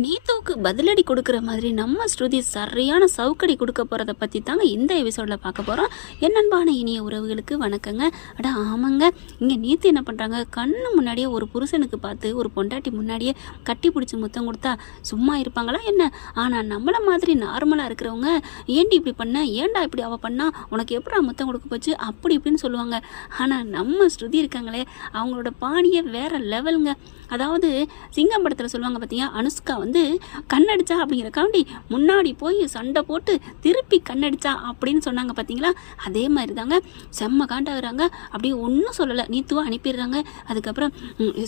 நீத்துவுக்கு பதிலடி கொடுக்குற மாதிரி நம்ம ஸ்ருதி சரியான சவுக்கடி கொடுக்க போகிறத பற்றி தாங்க இந்த எபிசோடில் பார்க்க போகிறோம். என்னன்பான இனிய உறவுகளுக்கு வணக்கங்க. ஆமாங்க, இங்கே நீத்து என்ன பண்ணுறாங்க, கண்ணு முன்னாடியே ஒரு புருஷனுக்கு பார்த்து ஒரு பொண்டாட்டி முன்னாடியே கட்டி பிடிச்சி முத்தம் கொடுத்தா சும்மா இருப்பாங்களா என்ன? ஆனால் நம்மள மாதிரி நார்மலாக இருக்கிறவங்க ஏண்டி இப்படி பண்ண, ஏன்டா இப்படி அவள் பண்ணா, உனக்கு எப்படா முத்தம் கொடுக்க போச்சு அப்படி இப்படின்னு சொல்லுவாங்க. ஆனால் நம்ம ஸ்ருதி இருக்காங்களே, அவங்களோட பாணியை வேற லெவலுங்க. அதாவது சிங்கம் படத்தில் சொல்லுவாங்க பார்த்தியா, அனுஷ்கா கண்ணடிச்சா அப்படிங்கிறக்காண்டி முன்னாடி போய் சண்டை போட்டு திருப்பி கண்ணடிச்சா அப்படின்னு சொன்னாங்க பார்த்தீங்களா. அதே மாதிரி தாங்க செம்ம காண்டாகிறாங்க. அப்படியே ஒன்றும் சொல்லலை, நீத்துவா அனுப்பிடுறாங்க. அதுக்கப்புறம்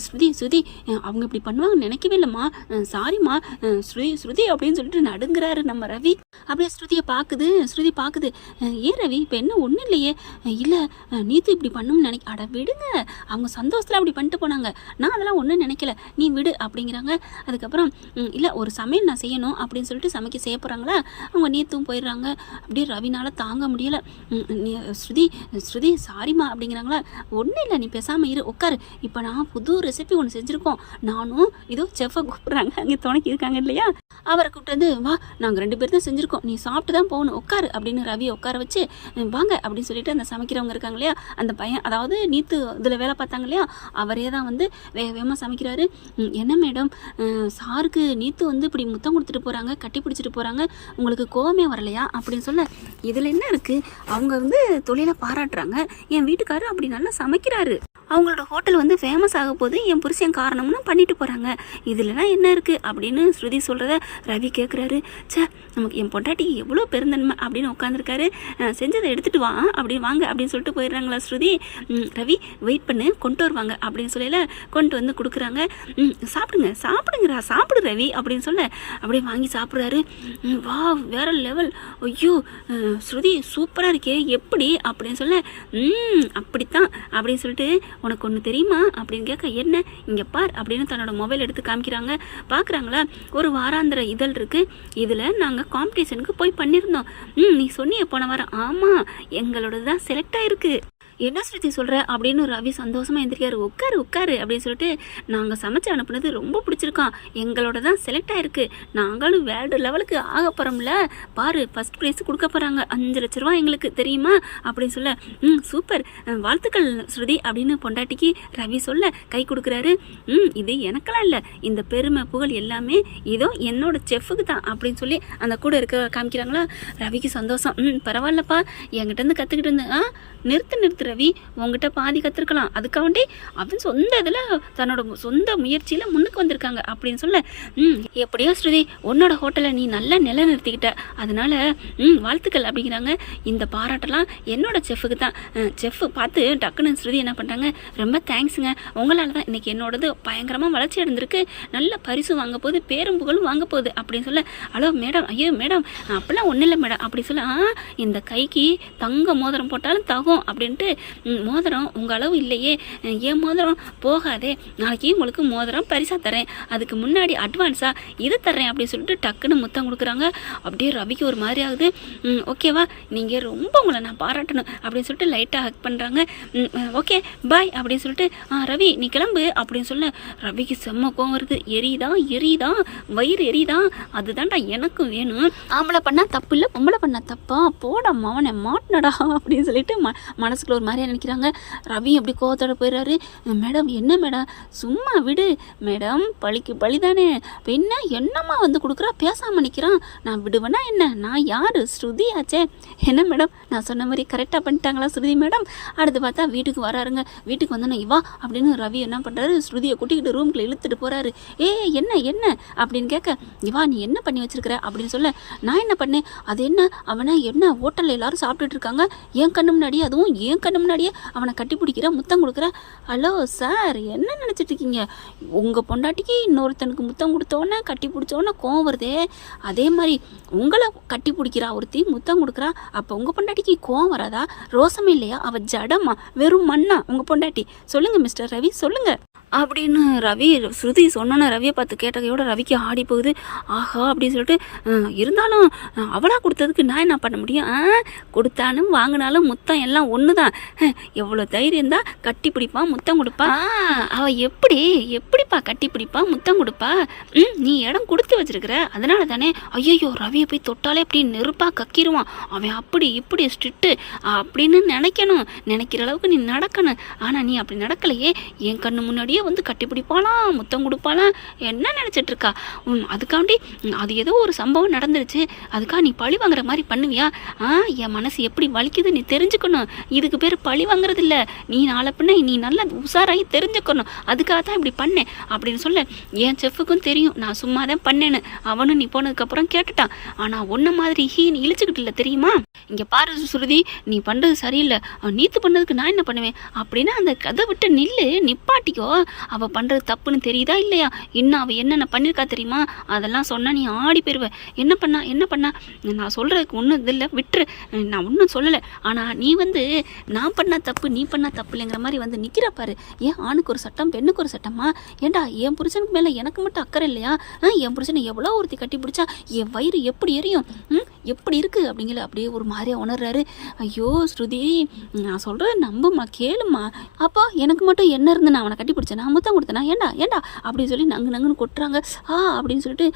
ஸ்ருதி அவங்க இப்படி பண்ணுவாங்கன்னு நினைக்கவே இல்லைம்மா, சாரிம்மா ஸ்ருதி அப்படின்னு சொல்லிட்டு நடுங்கிறாரு நம்ம ரவி. அப்படியே ஸ்ருதி பார்க்குது. ஏன் ரவி இப்போ என்ன ஒன்றும் இல்லையே, இல்லை நீத்து இப்படி பண்ணணும்னு அட விடுங்க, அவங்க சந்தோஷத்தில் அப்படி பண்ணிட்டு போனாங்க, நான் அதெல்லாம் ஒன்றும் நினைக்கல, நீ விடு அப்படிங்கிறாங்க. அதுக்கப்புறம் இல்லை ஒரு சமையல் நான் செய்யணும் அப்படின்னு சொல்லிட்டு செய்ய போகிறாங்களா, அவங்க நீத்தும் போயிடுறாங்க. அப்படியே ரவினால் தாங்க முடியலை. ஸ்ருதி சாரிம்மா அப்படிங்கிறாங்களா. ஒன்றும் இல்லை, நீ பேசாமல் இரு, உட்காரு, இப்போ நான் புது ரெசிபி ஒன்று செஞ்சுருக்கோம், நானும் இதோ செஃப்பை கூப்பிட்றாங்க, அங்கே துணைக்கி இருக்காங்க இல்லையா, அவரை கூப்பிட்டு வா, நாங்கள் 2 பேர் தான் செஞ்சுருக்கோம், நீ சாப்பிட்டு தான் போகணும், உட்காரு அப்படின்னு ரவி உட்கார வச்சு வாங்க அப்படின்னு சொல்லிட்டு அந்த சமைக்கிறவங்க இருக்காங்க இல்லையா, அந்த பையன் அதாவது நீத்து இதில் வேலை பார்த்தாங்க இல்லையா, அவரே தான் வேகமாக சமைக்கிறாரு. என்ன மேடம், சாருக்கு நீத்து இப்படி முத்தம் கொடுத்துட்டு போகிறாங்க, கட்டி பிடிச்சிட்டு போகிறாங்க, உங்களுக்கு கோவமே வரலையா அப்படின்னு சொல்ல, இதில் என்ன இருக்குது, அவங்க தொழிலை பாராட்டுறாங்க, என் வீட்டுக்காரர் அப்படி நல்லா சமைக்கிறாரு, அவங்களோட ஹோட்டல் ஃபேமஸ் ஆக போது என் புருஷன் காரணம்னு பண்ணிட்டு போகிறாங்க, இதுலலாம் என்ன இருக்குது அப்படின்னு ஸ்ருதி சொல்கிறத ரவி கேட்குறாரு. நமக்கு என் பொண்டாட்டிக்கு எவ்வளோ பெருந்தன்மை அப்படின்னு உட்காந்துருக்காரு, செஞ்சதை எடுத்துகிட்டு வா அப்படி வாங்க அப்படின்னு சொல்லிட்டு போயிடுறாங்களா ஸ்ருதி. ரவி வெயிட் பண்ணு, கொண்டு வருவாங்க அப்படின்னு சொல்லல கொண்டு கொடுக்குறாங்க. சாப்பிடு ரவி அப்படின்னு சொல்ல அப்படியே வாங்கி சாப்பிட்றாரு. வா வேற லெவல், ஐயோ ஸ்ருதி சூப்பராக இருக்கே எப்படி அப்படின்னு சொல்ல, அப்படித்தான் அப்படின்னு சொல்லிட்டு, உனக்கு ஒன்று தெரியுமா அப்படின்னு கேட்க, என்ன இங்கே பார் அப்படின்னு தன்னோட மொபைல் எடுத்து காமிக்கிறாங்க. பார்க்குறாங்களா, ஒரு வாராந்திர இதழ் இருக்குது, இதில் நாங்கள் காம்படிஷனுக்கு போய் பண்ணியிருந்தோம், நீ சொன்னிய போன வாரம், ஆமாம் எங்களோட தான் செலக்ட் ஆகிருக்கு. என்ன ஸ்ருதி சொல்கிற அப்படின்னு ரவி சந்தோஷமாக எழுந்திரிக்காரு. உட்காரு அப்படின்னு சொல்லிட்டு, நாங்கள் சமைச்சு அனுப்புனது ரொம்ப பிடிச்சிருக்கான், எங்களோட தான் செலக்ட் ஆகிருக்கு, நாங்களும் வேர்ல்டு லெவலுக்கு ஆக போகிறோம்ல, பாரு ஃபஸ்ட் ப்ரைஸ் கொடுக்க போகிறாங்க, 5 லட்ச ரூபா எங்களுக்கு தெரியுமா அப்படின்னு சொல்ல, சூப்பர் வாழ்த்துக்கள் ஸ்ருதி அப்படின்னு பொண்டாட்டிக்கு ரவி சொல்ல கை கொடுக்குறாரு. இது எனக்கெல்லாம் இல்லை, இந்த பெருமை புகழ் எல்லாமே இதோ என்னோட செஃப்புக்கு தான் அப்படின்னு சொல்லி அந்த கூட இருக்க காமிக்கிறாங்களா. ரவிக்கு சந்தோஷம். பரவாயில்லப்பா, என்கிட்ட கற்றுக்கிட்டு இருந்தேன், நிறுத்து ரவி, உங்ககிட்ட பாதி கற்றுருக்கலாம், அதுக்காண்டி அவன் சொந்த இதில் தன்னோட சொந்த முயற்சியில் முன்னுக்கு வந்திருக்காங்க அப்படின்னு சொல்ல, எப்படியோ ஸ்ருதி உன்னோட ஹோட்டலை நீ நல்லா நிலைநிறுத்திக்கிட்ட, அதனால வாழ்த்துக்கள் அப்படிங்கிறாங்க. இந்த பாராட்டெல்லாம் என்னோட செஃப்புக்கு தான். செஃப்பு பார்த்து டக்குன்னு ஸ்ருதி என்ன பண்ணுறாங்க, ரொம்ப தேங்க்ஸுங்க, உங்களால் தான் இன்றைக்கி என்னோடது பயங்கரமாக வளர்ச்சி அடைந்திருக்கு, நல்ல பரிசு வாங்க போகுது, பேரும் புகழும் வாங்க போகுது அப்படின்னு சொல்ல, ஹலோ மேடம், ஐயோ மேடம் அப்படிலாம் ஒன்றும் இல்லை மேடம் அப்படி சொல்ல, இந்த கைக்கு தங்க மோதிரம் போட்டாலும் தகும் அப்படின்ட்டு, மோதிரம் உங்கள் அளவு இல்லையே, ஏன் மோதிரம் போகாதே, நாளைக்கு உங்களுக்கு மோதிரம் பரிசாக தரேன், அதுக்கு முன்னாடி அட்வான்ஸாக இது தர்றேன் அப்படின்னு சொல்லிட்டு டக்குன்னு முத்தம் கொடுக்குறாங்க. அப்படியே ரவிக்கு ஒரு மாதிரி ஆகுது. ஓகேவா, நீங்கள் ரொம்ப உங்களை நான் பாராட்டணும் அப்படின்னு சொல்லிட்டு லைட்டாக ஹக் பண்ணுறாங்க. ஓகே பாய் அப்படின்னு சொல்லிட்டு, ரவி நீ கிளம்பு அப்படின்னு சொல்ல, ரவிக்கு செம்ம கோவம் வருது. எரியுதான் வயிறு எரியுதான், அதுதான்டா எனக்கும் வேணும், ஆம்பளை பண்ணால் தப்பு இல்லை, பொம்பளை பண்ணால் தப்பா, போடா மவனை மாட்டினடா அப்படின்னு சொல்லிட்டு மனசுக்குள்ள ஒரு மாதிரியா நினைக்கிறாங்க. ரவி அப்படி கோவத்தோட போயிடுறாரு. மேடம் என்ன மேடம் சும்மா விடு மேடம், பழிக்கு பழிதானே, என்ன என்னம்மா கொடுக்குறா, பேசாமல் நிற்கிறான், நான் விடுவேனா என்ன, நான் யார் ஸ்ருதி ஆச்சே, என்ன மேடம் நான் சொன்ன மாதிரி கரெக்டாக பண்ணிட்டாங்களா ஸ்ருதி மேடம். அடுத்து பார்த்தா வீட்டுக்கு வராருங்க. வீட்டுக்கு வந்தோன்னா இவா அப்படின்னு ரவி என்ன பண்ணுறாரு, ஸ்ருதியை கூட்டிக்கிட்டு ரூம்குள்ளே இழுத்துட்டு போகிறாரு. என்ன அப்படின்னு கேட்க, இவா நீ என்ன பண்ணி வச்சிருக்கிற அப்படின்னு சொல்ல, நான் என்ன பண்ணேன், அது என்ன அவனை என்ன ஹோட்டலில் எல்லாரும் சாப்பிட்டுட்டு இருக்காங்க, என் கண்ணு முன்னாடியே, அதுவும் என் கண்ணு முன்னாடியே அவனை கட்டி பிடிக்கிற முத்தம் கொடுக்குற. ஹலோ சார் என்ன நினச்சிட்டு இருக்கீங்க, உங்கள் பொண்டாட்டிக்கு இன்னொருத்தனுக்கு முத்தம் கொடுத்தோன்னே கட்டி பிடிச்சோன்னே கோவம் வருதே, அதே மாதிரி உங்களை கட்டி பிடிக்கிறா ஒருத்தி முத்தம் கொடுக்குறா, அப்போ உங்கள் பொண்டாட்டிக்கு கோவம் வராதா, ரோசமே இல்லையா, அவள் ஜடமா வெறும் மண்ணா உங்கள் பொண்டாட்டி, சொல்லுங்கள் மிஸ்டர் ரவி சொல்லுங்கள் அப்படின்னு ரவி ஸ்ருதி சொன்னோன்னே ரவியை பார்த்து கேட்டகையோட ரவிக்கு ஆடி போகுது. ஆஹா அப்படின்னு சொல்லிட்டு இருந்தாலும் அவளாக கொடுத்ததுக்கு நான் என்ன பண்ண முடியும்? கொடுத்தாலும் வாங்கினாலும் முத்தம் எல்லாம் ஒன்று தான். எவ்வளோ தைரியம் தான் கட்டி பிடிப்பான் முத்தம் கொடுப்பா. அவள் எப்படிப்பா கட்டி பிடிப்பா முத்தம் கொடுப்பா? நீ இடம் கொடுத்து வச்சிருக்கிற அதனால தானே. ஐயோ ரவியை போய் தொட்டாலே அப்படி நெருப்பாக கக்கிடுவான், அவன் அப்படி இப்படி ஸ்ட்ரிக்ட்டு அப்படின்னு நினைக்கிற அளவுக்கு நீ நடக்கணும். ஆனால் நீ அப்படி நடக்கலையே. என் கண்ணு முன்னாடியே வந்து கட்டி பிடிப்பாலாம் முத்தம் கொடுப்பாலாம். என்ன நினச்சிட்டு இருக்கா? அதுக்காண்டி அது ஏதோ ஒரு சம்பவம் நடந்துருச்சு, அதுக்காக நீ பழி வாங்குற மாதிரி பண்ணுவியா? என் மனசு எப்படி வலிக்குது நீ தெரிஞ்சுக்கணும். இதுக்கு பேர் பழி வாங்குறது இல்லை. நீ நாளை பின்ன நீ நல்லா உஷாராகி தெரிஞ்சுக்கணும். அதுக்காக தான் இப்படி பண்ணேன் அப்படின்னு சொல்ல என் செஃப்புக்கும் தெரியும் நான் சும்மா தான் பண்ணேன்னு. அவனும் நீ போனதுக்கப்புறம் கேட்டுட்டான். ஆனால் ஒன்றை மாதிரி நீ இழிச்சுக்கிட்டு இல்லை தெரியுமா? இங்கே பாரு ஸ்ருதி, நீ பண்ணுறது சரியில்லை. நீத்து பண்ணதுக்கு நான் என்ன பண்ணுவேன் அப்படின்னு அந்த கதை விட்டு நிப்பாட்டிக்கோ. அவள் பண்ணுறது தப்புன்னு தெரியுதா இல்லையா? இன்னும் அவள் என்னென்ன பண்ணியிருக்கா தெரியுமா? அதெல்லாம் சொன்னால் நீ ஆடி போயிடுவேன். என்ன பண்ணா நான் சொல்கிறதுக்கு ஒன்றும் இது இல்லை, விட்டுரு. நான் ஒன்றும் சொல்லலை. ஆனால் நீ வந்து நான் பண்ண தப்பு நீ பண்ண தப்பு இல்லைங்கிற மாதிரி வந்து நிற்கிற பாரு. ஏன் ஆணுக்கு ஒரு சட்டம் பெண்ணுக்கு ஒரு சட்டமா? ஏண்டா என் புருஷனுக்கு மேலே எனக்கு மட்டும் அக்கறை இல்லையா? என் புருஷனை எவ்வளோ ஒருத்தி கட்டி பிடிச்சா என் வயிறு எப்படி எரியும், எப்படி இருக்குது அப்படிங்கிற அப்படியே ஒரு மாதிரியாக உணர்றாரு. ஐயோ ஸ்ருதி, நான் சொல்கிறது நம்புமா கேளுமா. அப்போ எனக்கு மட்டும் என்ன இருந்து நான் அவனை கட்டி பிடிச்சேன், நான் முத்தம் கொடுத்தேனா? ஏண்டா அப்படின்னு சொல்லி நங்குன்னு கொட்டுறாங்க. அப்படின்னு சொல்லிட்டு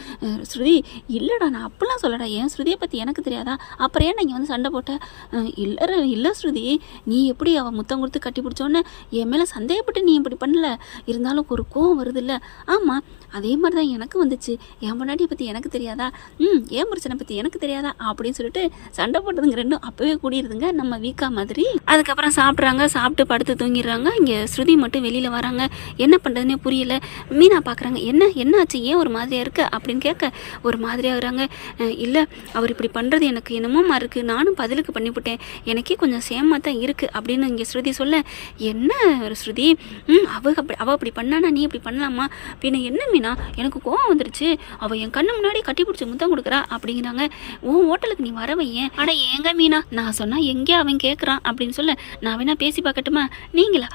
ஸ்ருதி, இல்லைடா நான் அப்படிலாம் சொல்லடா, என் ஸ்ருதியை பற்றி எனக்கு தெரியாதா? அப்புறம் ஏன் நீங்கள் வந்து சண்டை போட்ட? இல்லை ஸ்ருதி, நீ எப்படி அவன் முத்தம் கொடுத்து கட்டி பிடிச்சோன்னே என் மேலே சந்தேகப்பட்டு நீ இப்படி பண்ணல. இருந்தாலும் ஒரு கோவம் வருது இல்லை? ஆமாம், அதே மாதிரி தான் எனக்கு வந்துச்சு. என் முன்னாடியை பற்றி எனக்கு தெரியாதா? என் பிரச்சனை பற்றி எனக்கு தெரியாதா அப்படின்னு சொல்லிட்டு சண்டை போட்டதுங்க ரெண்டும் அப்போவே கூடியிருதுங்க நம்ம வீக்கா மாதிரி. அதுக்கப்புறம் சாப்பிட்றாங்க, சாப்பிட்டு படுத்து தூங்கிடுறாங்க. இங்கே ஸ்ருதி மட்டும் வெளியில் வராங்க. என்ன பண்ணுறதுனே புரியல. மீனா பார்க்குறாங்க. என்ன ஆச்சு, ஏன் ஒரு மாதிரியாக இருக்கு அப்படின்னு கேட்க ஒரு மாதிரியாகிறாங்க. இல்லை அவர் இப்படி பண்ணுறது எனக்கு என்னமோமா இருக்குது, நானும் பதிலுக்கு பண்ணிவிட்டேன், எனக்கே கொஞ்சம் சேமாக தான் இருக்குது அப்படின்னு இங்கே ஸ்ருதி சொல்ல, என்ன ஸ்ருதி அவள் அப்படி பண்ணானா நீ இப்படி பண்ணலாமா? பின்ன என்ன மீனா, எனக்கு கோவம் வந்துருச்சு, அவள் என் கண்ணு முன்னாடி கட்டி பிடிச்சி முத்தம் கொடுக்குறா அப்படிங்கிறாங்க. உன் ஹோட்டலுக்கு நீ வரவை ஏன்? அட ஏங்க மீனா, நான் சொன்னால் எங்கே அவன் கேட்குறான் அப்படின்னு சொல்ல, நான் வேணா பேசி பார்க்கட்டுமா? நீங்களா?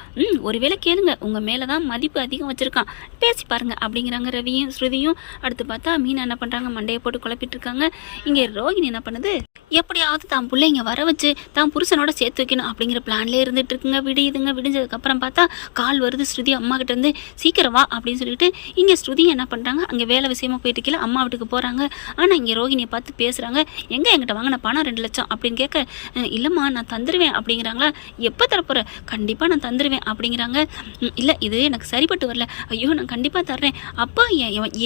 ஒருவேளை கேளுங்க, உங்கள் மேலே தான் மதிப்பு அதிகம் வச்சுருக்கான், பேசி பாருங்க அப்படிங்கிறாங்க ரவியும் ஸ்ருதியும். அடுத்து பார்த்தா மீனா என்ன பண்ணுறாங்க, மண்டையை போட்டு குழப்பிட்டு இருக்காங்க. இங்கே ரோகிணி என்ன பண்ணுது, எப்படியாவது தான் பிள்ளைங்க வர வச்சு தான் புருஷனோட சேர்த்து வைக்கணும் அப்படிங்கிற பிளான்லேயே இருந்துட்டு இருக்குங்க. விடிஞ்சதுக்கப்புறம் பார்த்தா கால் வருது ஸ்ருதி அம்மா கிட்ட இருந்து, சீக்கிரம் வா அப்படின்னு சொல்லிட்டு இங்கே ஸ்ருதி என்ன பண்ணுறாங்க, அங்கே வேலை விஷயமா போயிட்டு கீழே அம்மா வீட்டுக்கு போகிறாங்க. ஆனால் இங்கே ரோகிணியை பார்த்து பேசுகிறாங்க. என்கிட்ட வாங்கின பணம் 2 லட்சம் அப்படின்னு கேட்க, இல்லைம்மா நான் தந்துடுவேன் அப்படிங்கிறாங்களா. எப்போ தரப்போகிற? கண்டிப்பாக நான் தந்துடுவேன் அப்படிங்கிறாங்க. இல்லை இது எனக்கு சரிப்பட்டு வரல. ஐயோ நான் கண்டிப்பாக தர்றேன். அப்பா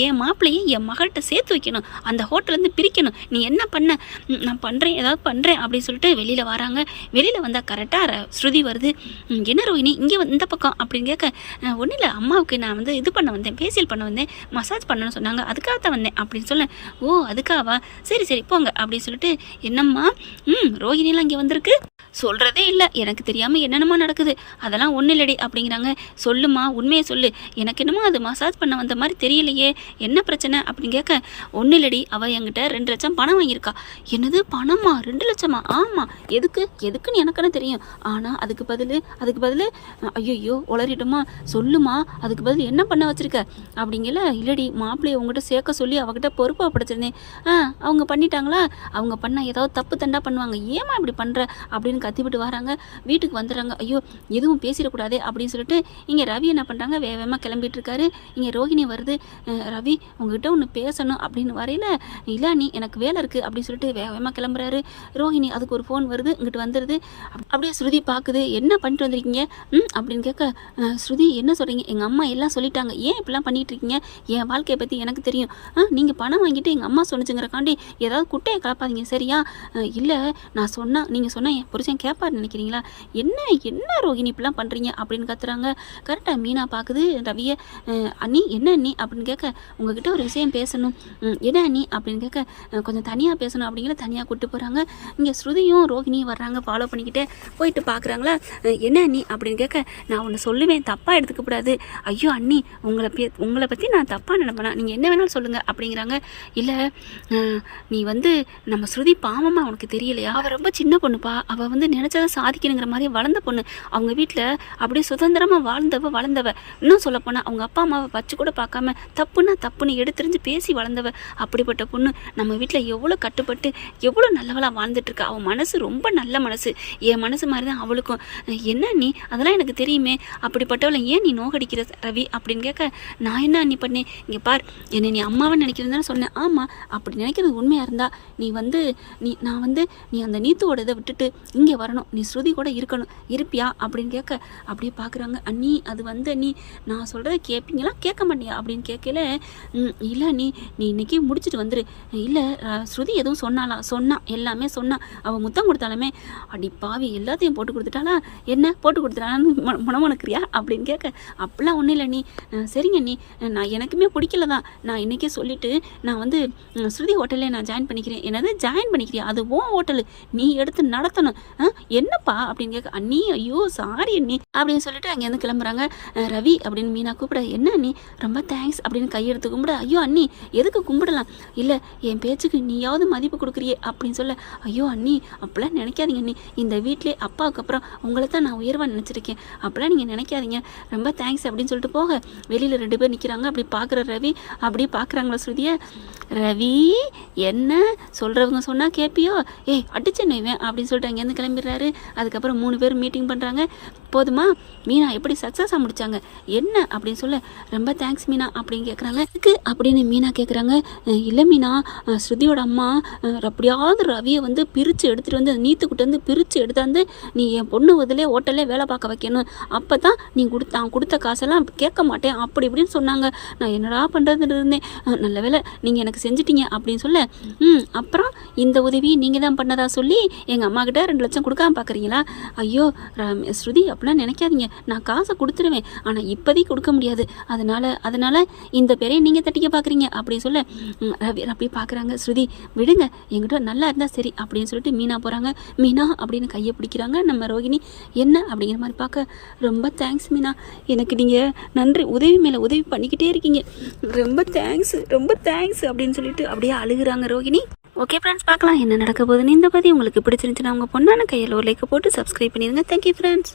என் மாப்பிள்ளையே என் மகள்கிட்ட சேர்த்து வைக்கணும், அந்த ஹோட்டலேருந்து பிரிக்கணும். நீ என்ன பண்ண? நான் பண்ணுறேன், ஏதாவது பண்ணுறேன் அப்படின்னு சொல்லிட்டு வெளியில் வராங்க. வெளியில் வந்தால் கரெக்டாக ஸ்ருதி வருது. என்ன ரோஹிணி இங்கே இந்த பக்கம் அப்படின்னு கேட்க, ஒன்றும் இல்லை அம்மாவுக்கு நான் வந்து இது பண்ண வந்தேன், ஃபேஷியல் பண்ண வந்தேன், மசாஜ் பண்ணணும்னு சொன்னாங்க, அதுக்காக தான் வந்தேன் அப்படின்னு சொல்ல, ஓ அதுக்காவா, சரி போங்க அப்படின்னு சொல்லிட்டு, என்னம்மா ரோஹிணிலாம் இங்கே வந்திருக்கு, சொல்கிறதே இல்லை, எனக்கு தெரியாமல் என்னென்னமா நடக்குது, அதெல்லாம் ஒன்றும் இல்லடி அப்படிங்கிறாங்க. சொல்லுமா உண்மையை சொல்லு, எனக்கு என்னமோ அது மசாஜ் பண்ண வந்த மாதிரி தெரியலையே, என்ன பிரச்சனை அப்படின்னு கேட்க, ஒன்றும் இல்லடி, அவள் என்கிட்ட 2 லட்சம் பணம் வாங்கியிருக்கா. என்னது பணமா? 2 லட்சமா? ஆமாம். எதுக்குன்னு எனக்குன்னு தெரியும், ஆனால் அதுக்கு பதில் ஐயோ உளறிட்டோமா, சொல்லுமா அதுக்கு பதில் என்ன பண்ண வச்சிருக்க அப்படிங்கல. இல்லடி மாப்பிள்ளையை உங்ககிட்ட சேர்க்க சொல்லி அவகிட்ட பொறுப்பாக படைச்சிருந்தேன், அவங்க பண்ணிட்டாங்களா, அவங்க பண்ணால் ஏதாவது தப்பு தண்டா பண்ணுவாங்க, ஏமா இப்படி பண்ணுற அப்படின்னு கத்திவிட்டு வராங்க. வீட்டுக்கு வந்துடுறாங்க. ஐயோ எதுவும் பேசிடக்கூடாது அப்படின்னு சொல்லிட்டு இங்கே ரவி என்ன பண்ணுறாங்க, வேகமாக கிளம்பிட்டு இருக்காரு. இங்கே ரோஹிணி வருது. ரவி உங்ககிட்ட ஒன்று பேசணும் அப்படின்னு வரையில, இல்லை நீ எனக்கு வேலை இருக்குது அப்படின்னு சொல்லிட்டு வேகமாக கிளம்புறாரு. ரோஹிணி அதுக்கு ஒரு ஃபோன் வருது, இங்கிட்டு வந்துடுது. அப்படியே ஸ்ருதி பார்க்குது, என்ன பண்ணிட்டு வந்திருக்கீங்க அப்படின்னு கேட்க, ஸ்ருதி என்ன சொல்கிறீங்க, எங்கள் அம்மா எல்லாம் சொல்லிட்டாங்க, ஏன் இப்படிலாம் பண்ணிட்டு இருக்கீங்க, என் வாழ்க்கையை பற்றி எனக்கு தெரியும், நீங்கள் பணம் வாங்கிட்டு எங்கள் அம்மா சொன்னிச்சுங்கிறக்காண்டி ஏதாவது குட்டையை கலப்பாதீங்க சரியா? இல்லை நான் சொன்னால் நீங்கள் சொன்னால் என் புருஷன் கேட்பாருன்னு நினைக்கிறீங்களா? என்ன ரோஹிணி இப்படிலாம் பண்ணுறீங்க அப்படின்னு கத்துறாங்க. கரெக்டாக மீனா பார்க்குது ரவியை. அண்ணி என்ன அண்ணி அப்படின்னு கேட்க, உங்ககிட்ட ஒரு விஷயம் பேசணும். என்ன அண்ணி அப்படின்னு கேட்க, கொஞ்சம் தனியாக பேசணும் அப்படிங்கிற தனியாக கூப்பிட்டு போகிறாங்க. இங்கே ஸ்ருதியும் ரோஹிணியும் வர்றாங்க, ஃபாலோ பண்ணிக்கிட்டே போயிட்டு பார்க்குறாங்களா. என்ன அண்ணி அப்படின்னு கேட்க, நான் ஒன்று சொல்லுவேன் தப்பாக எடுத்துக்கக்கூடாது. ஐயோ அண்ணி உங்களை பற்றி நான் தப்பாக நினைப்பேனா, நீங்கள் என்ன வேணாலும் சொல்லுங்கள் அப்படிங்கிறாங்க. இல்லை நீ வந்து நம்ம ஸ்ருதி பாவமாக உனக்கு தெரியலையா, அவள் ரொம்ப சின்ன பொண்ணுப்பா, அவள் வந்து நினச்சதை சாதிக்கணுங்கிற மாதிரி வளர்ந்த பொண்ணு, அவங்க வீட்டில் அப்படியே சுதந்திரமாக வளர்ந்தவ இன்னும் சொல்லப்போனால் அவங்க அப்பா அம்மாவை வச்சு கூட பார்க்காம தப்புன்னா தப்புன்னு எடுத்துரிஞ்சு பேசி வளர்ந்தவ. அப்படிப்பட்ட பொண்ணு நம்ம வீட்டில் எவ்வளோ கட்டுப்பட்டு எவ்வளோ நல்லவளாக வாழ்ந்துட்டுருக்கா. அவள் மனசு ரொம்ப நல்ல மனசு, என் மனசு மாதிரி தான் அவளுக்கும். என்ன நீ அதெல்லாம் எனக்கு தெரியுமே, அப்படிப்பட்டவளை ஏன் நீ நோகடிக்கிற ரவி அப்படின்னு கேட்க, நான் என்ன நீ பண்ணேன், இங்கே பார் என்னை நீ அம்மாவை நினைக்கிறதுன்னு சொன்னேன். ஆமாம், அப்படி நினைக்கிறது உண்மையாக இருந்தால் நான் வந்து நீ அந்த நீத்துவோட இதை விட்டுட்டு இங்கே வரணும், நீ ஸ்ருதி கூட இருப்பியா அப்படின்னு கேட்க, அப்படியே பார்க்குறாங்க. அண்ணி அது வந்து அண்ணி நான் சொல்கிறத கேட்பீங்களா கேட்க மாட்டியா அப்படின்னு கேட்கல. இல்லை நீ இன்னைக்கு முடிச்சுட்டு வந்துரு. இல்லை ஸ்ருதி எதுவும் சொன்னா எல்லாமே சொன்னா, அவள் முத்தம் கொடுத்தாலுமே அடி பாவி எல்லாத்தையும் போட்டு கொடுத்துட்டாளா, என்ன போட்டு கொடுத்துட்டாளான்னு மனமனக்கிறியா அப்படின்னு கேட்க, அப்படிலாம் ஒன்றும் இல்லை நீ சரிங்க நீ, நான் எனக்குமே பிடிக்கல தான், நான் இன்றைக்கே சொல்லிவிட்டு நான் வந்து ஸ்ருதி ஹோட்டலில் நான் ஜாயின் பண்ணிக்கிறேன். என்னது ஜாயின் பண்ணிக்கிறியா, அது ஓன் ஹோட்டலு, நீ எடுத்து நடத்தணும். என்னப்பா அப்படின்னு கேட்க, அண்ணி ஐயோ சாரி அண்ணி அப்படின்னு சொல்லிட்டு அங்கேருந்து கிளம்புறாங்க. ரவி அப்படின்னு மீனா கூப்பிட, என்ன அண்ணி ரொம்ப தேங்க்ஸ் அப்படின்னு கையெடுத்து கும்பிட, ஐயோ அண்ணி எதுக்கு கும்பிடலாம், இல்லை என் பேச்சுக்கு நீயாவது மதிப்பு கொடுக்குறியே அப்படின்னு சொல்ல, ஐயோ அண்ணி அப்போலாம் நினைக்காதீங்க அண்ணி, இந்த வீட்டிலே அப்பாவுக்கு அப்புறம் உங்களை தான் நான் உயர்வாக நினச்சிருக்கேன், அப்போலாம் நீங்கள் நினைக்காதீங்க, ரொம்ப தேங்க்ஸ் அப்படின்னு சொல்லிட்டு போக வெளியில் 2 பேர் நிற்கிறாங்க. அப்படி பார்க்குற ரவி அப்படியே பார்க்குறாங்களா ஸ்ருதியை, ரவி என்ன சொல்கிறவங்க சொன்னால் கேட்பியோ, ஏய் அடிச்சேன் இவன் அப்படின்னு சொல்லிட்டு அங்கேருந்து கிளம்பிடுறாரு. அதுக்கப்புறம் 3 பேர் மீட்டிங் பண்ணுறாங்க. போதுமா மீனா எப்படி சக்ஸஸாக முடித்தாங்க என்ன அப்படின்னு சொல்ல, ரொம்ப தேங்க்ஸ் மீனா அப்படின்னு கேட்குறாங்க. இதுக்கு அப்படின்னு மீனா கேட்குறாங்க. இல்லை மீனா, ஸ்ருதியோட அம்மா அப்படியாவது ரவியை வந்து பிரித்து எடுத்துகிட்டு வந்து நீத்துக்கிட்ட வந்து பிரித்து எடுத்தாந்து நீ என் பொண்ணு இதிலே ஹோட்டல்லே வேலை பார்க்க வைக்கணும், அப்போ தான் நீ கொடுத்த காசெல்லாம் கேட்க மாட்டேன் அப்படி இப்படின்னு சொன்னாங்க. நான் என்னடா பண்ணுறதுன்னு இருந்தேன், நல்ல வேலை நீங்கள் எனக்கு செஞ்சிட்டீங்க அப்படின்னு சொல்ல, அப்புறம் இந்த உதவி நீங்கள் தான் பண்ணதா சொல்லி எங்கள் அம்மா கிட்ட 2 லட்சம் கொடுக்காம பார்க்குறீங்களா, ஐயோ ஸ்ருதி அப்படிலாம் நினைக்காதீங்க, நான் காசை கொடுத்துருவேன், ஆனால் இப்போதைக்கு கொடுக்க முடியாது, அதனால் இந்த பேரையும் நீங்கள் தட்டிக்க பார்க்குறீங்க அப்படின்னு சொல்ல, ரவி அப்படி பார்க்குறாங்க. ஸ்ருதி விடுங்க, என்கிட்ட நல்லா இருந்தால் சரி அப்படின்னு சொல்லிட்டு மீனா போகிறாங்க. மீனா அப்படின்னு கையை பிடிக்கிறாங்க நம்ம ரோகிணி. என்ன அப்படிங்கிற மாதிரி பார்க்க, ரொம்ப தேங்க்ஸ் மீனா, எனக்கு நீங்கள் நன்றி உதவி மேலே உதவி பண்ணிக்கிட்டே இருக்கீங்க, ரொம்ப தேங்க்ஸ் அப்படின்னு சொல்லிட்டு அப்படியே அழுகுறாங்க ரோகிணி. ஓகே ஃப்ரெண்ட்ஸ், பார்க்கலாம் என்ன நடக்க போகுதுன்னு. இந்த பற்றி உங்களுக்கு பிடிச்சிருந்துச்சுன்னா உங்கள் பொண்ணான கையில் ஒரு லைக்கை போட்டு சப்ஸ்கிரைப் பண்ணிடுங்க. Thank you friends.